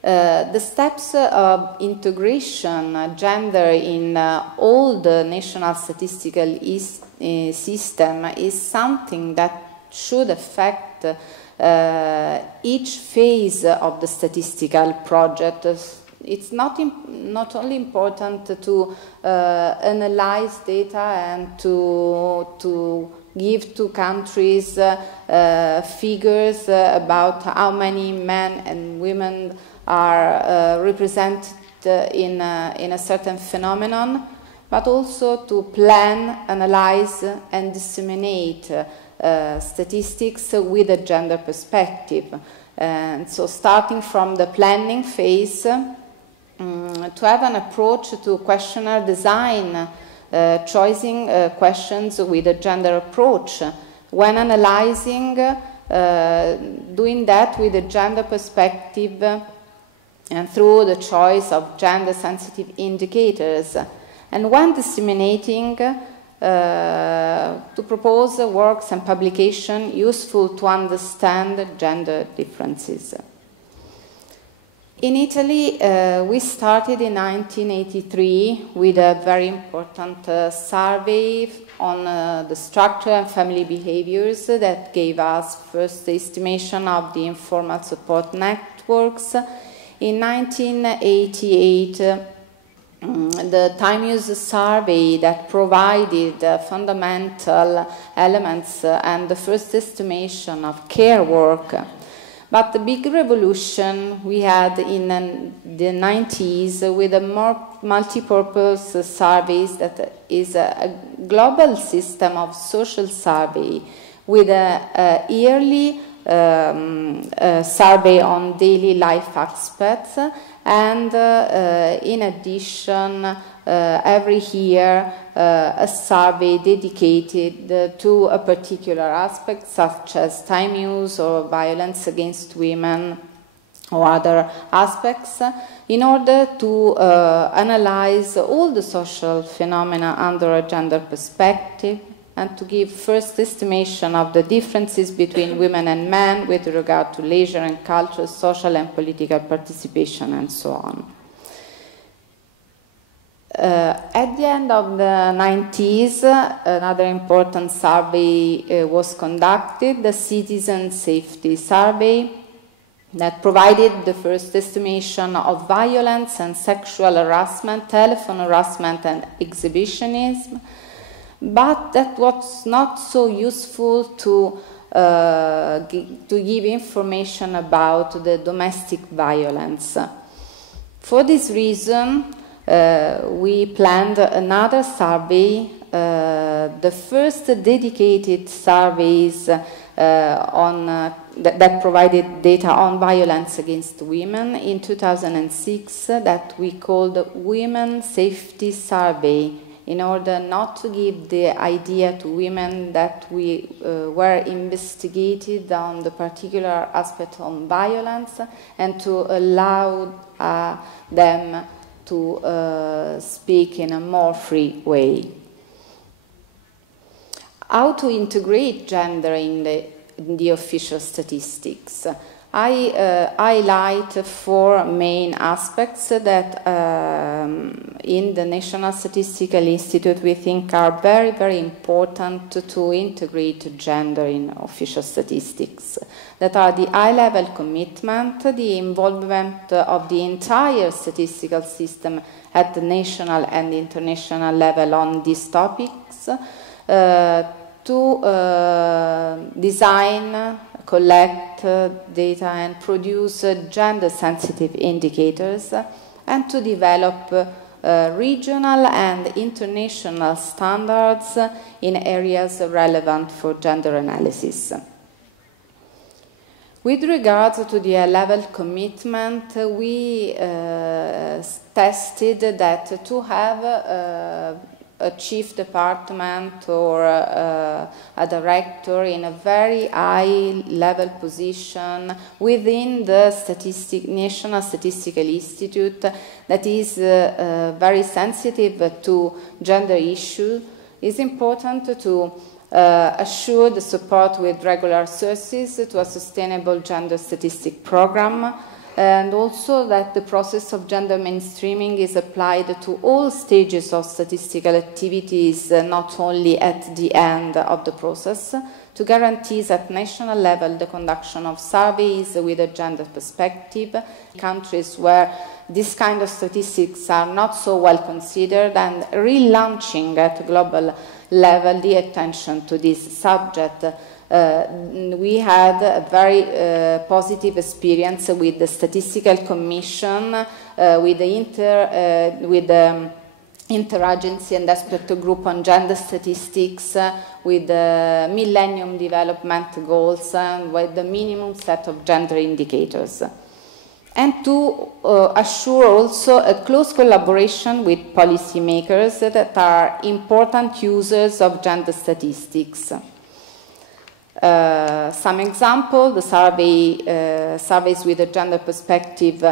The steps of integration gender in all the national statistical system is something that should affect each phase of the statistical project. It's not only important to analyze data and to give to countries figures about how many men and women are represented in a certain phenomenon, but also to plan, analyze, and disseminate statistics with a gender perspective. And so starting from the planning phase, to have an approach to questionnaire design, choosing questions with a gender approach. When analyzing, doing that with a gender perspective and through the choice of gender-sensitive indicators. And when disseminating, to propose works and publication useful to understand gender differences. In Italy, we started in 1983 with a very important survey on the structure and family behaviors that gave us first estimation of the informal support networks. In 1988, the Time Use survey that provided fundamental elements and the first estimation of care work. But the big revolution we had in the 90s with a more multi-purpose surveys that is a global system of social survey with a yearly survey on daily life aspects and in addition every year a survey dedicated to a particular aspect such as time use or violence against women or other aspects in order to analyze all the social phenomena under a gender perspective and to give first estimation of the differences between women and men with regard to leisure and culture, social and political participation, and so on. At the end of the 90s, another important survey was conducted, the Citizen Safety Survey, that provided the first estimation of violence and sexual harassment, telephone harassment and exhibitionism, but that was not so useful to give information about the domestic violence. For this reason, we planned another survey, the first dedicated surveys that provided data on violence against women in 2006 that we called Women Safety Survey, in order not to give the idea to women that we were investigated on the particular aspect on violence and to allow them to speak in a more free way. How to integrate gender in the official statistics? I highlight four main aspects that in the National Statistical Institute we think are very, very important to integrate gender in official statistics. That are the high-level commitment, the involvement of the entire statistical system at the national and international level on these topics, to design, collect data and produce gender-sensitive indicators, and to develop regional and international standards in areas relevant for gender analysis. With regards to the level commitment, we tested that to have a chief department or a director in a very high level position within the National Statistical Institute that is very sensitive to gender issues, is important to assure the support with regular sources to a sustainable gender statistic program, and also that the process of gender mainstreaming is applied to all stages of statistical activities, not only at the end of the process, to guarantee at national level the conduction of surveys with a gender perspective, countries where this kind of statistics are not so well considered, and relaunching at global level the attention to this subject. We had a very positive experience with the Statistical Commission, with the Interagency and Expert Group on Gender Statistics, with the Millennium Development Goals, and with the minimum set of gender indicators. And to assure also a close collaboration with policymakers that are important users of gender statistics. Some example, the surveys with a gender perspective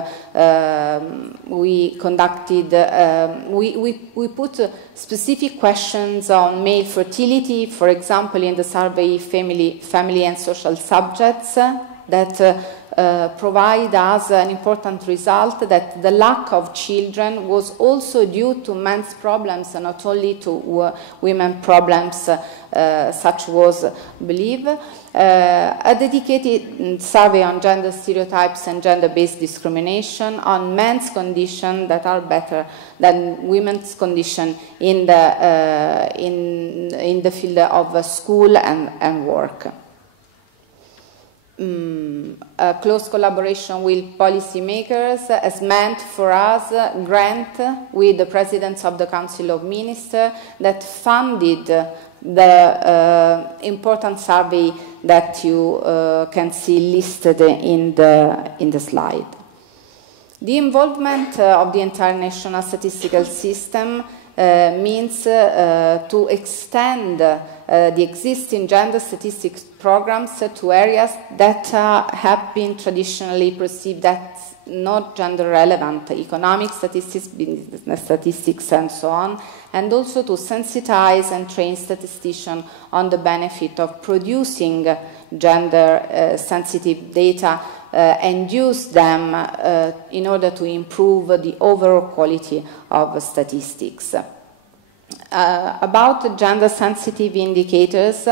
we conducted, we put specific questions on male fertility, for example, in the survey family and social subjects, that provide us an important result that the lack of children was also due to men's problems and not only to women's problems, such was believed. A dedicated survey on gender stereotypes and gender-based discrimination on men's conditions that are better than women's condition in the field of school and work. A close collaboration with policymakers has meant for us a grant with the presidents of the Council of Ministers that funded the important survey that you can see listed in the slide. The involvement of the international statistical system means to extend the existing gender statistics programs to areas that have been traditionally perceived as not gender relevant, economic statistics, business statistics, and so on, and also to sensitize and train statisticians on the benefit of producing gender sensitive data and use them in order to improve the overall quality of statistics. About gender-sensitive indicators,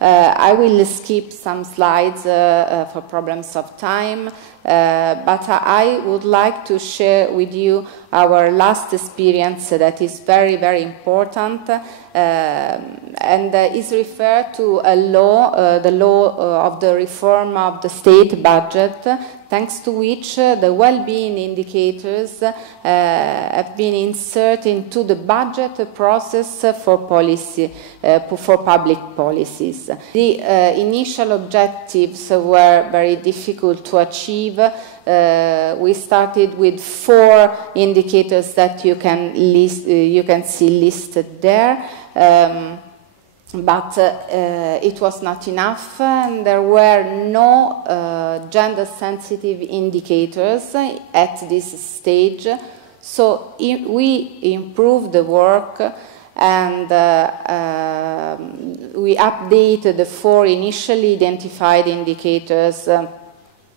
I will skip some slides for problems of time, but I would like to share with you our last experience that is very, very important, and is referred to a law, the law of the reform of the state budget, thanks to which the well-being indicators have been inserted into the budget process for policy, for public policies. The initial objectives were very difficult to achieve. We started with 4 indicators that you can see listed there. But it was not enough, and there were no gender-sensitive indicators at this stage. So we improved the work, and we updated the 4 initially identified indicators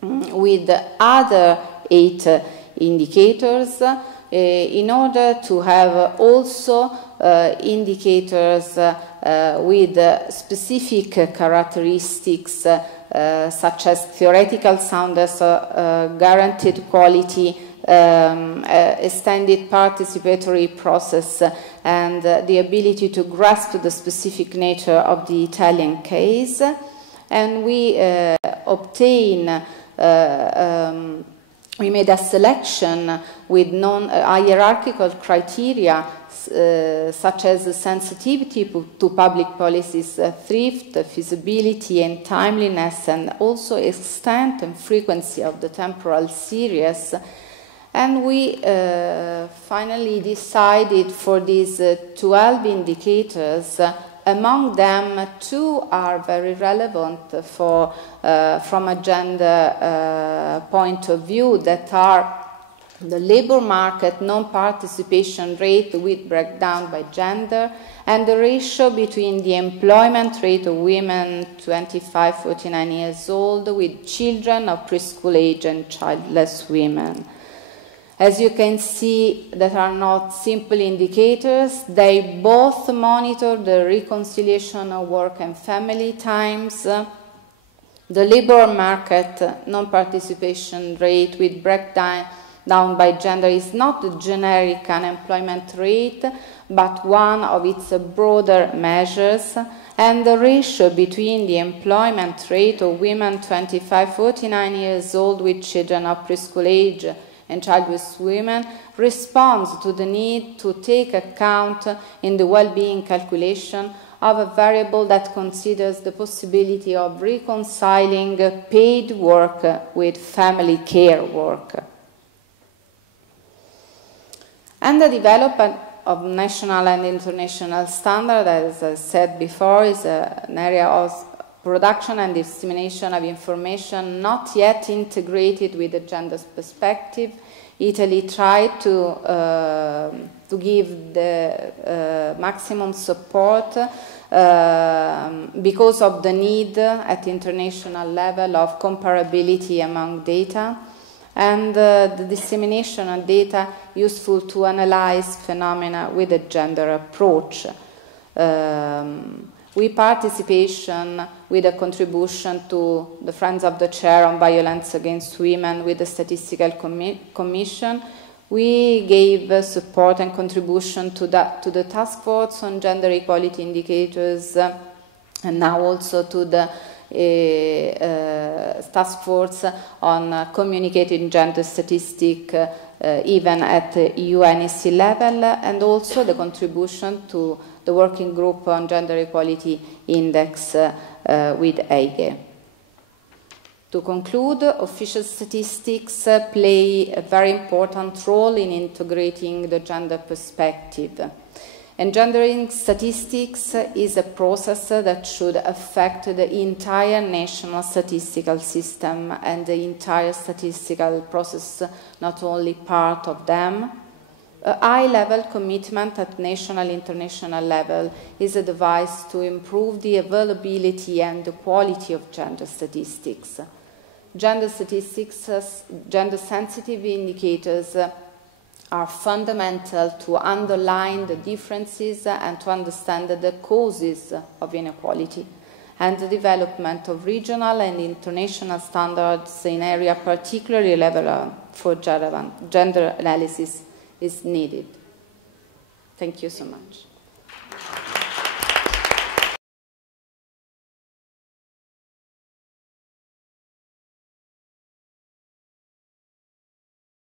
with other 8 indicators in order to have also indicators with specific characteristics such as theoretical soundness, guaranteed quality, extended participatory process, and the ability to grasp the specific nature of the Italian case. And we we made a selection with non-hierarchical criteria such as sensitivity to public policies, thrift, feasibility and timeliness, and also extent and frequency of the temporal series. And we finally decided for these 12 indicators. Among them, 2 are very relevant for, from a gender point of view, that are the labor market non-participation rate with breakdown by gender, and the ratio between the employment rate of women 25-49 years old with children of preschool age and childless women. As you can see, that are not simple indicators. They both monitor the reconciliation of work and family times. The labor market non-participation rate with breakdown by gender is not the generic unemployment rate, but one of its broader measures, and the ratio between the employment rate of women 25-49 years old with children of preschool age and childless women responds to the need to take account in the well-being calculation of a variable that considers the possibility of reconciling paid work with family care work. And the development of national and international standards, as I said before, is an area of production and dissemination of information not yet integrated with the gender perspective. Italy tried to give the maximum support because of the need at international level of comparability among data, and the dissemination of data useful to analyze phenomena with a gender approach. We participation with a contribution to the Friends of the Chair on Violence Against Women with the Statistical Commission. We gave support and contribution to the Task Force on Gender Equality Indicators, and now also to the Task Force on Communicating Gender Statistics, even at UNEC level, and also the contribution to the Working Group on Gender Equality Index with EIGE. To conclude, official statistics play a very important role in integrating the gender perspective. Engendering statistics is a process that should affect the entire national statistical system and the entire statistical process, not only part of them. A high-level commitment at national and international level is a device to improve the availability and the quality of gender statistics. Gender statistics, gender-sensitive indicators are fundamental to underline the differences and to understand the causes of inequality, and the development of regional and international standards in areas particularly relevant for gender analysis is needed. Thank you so much.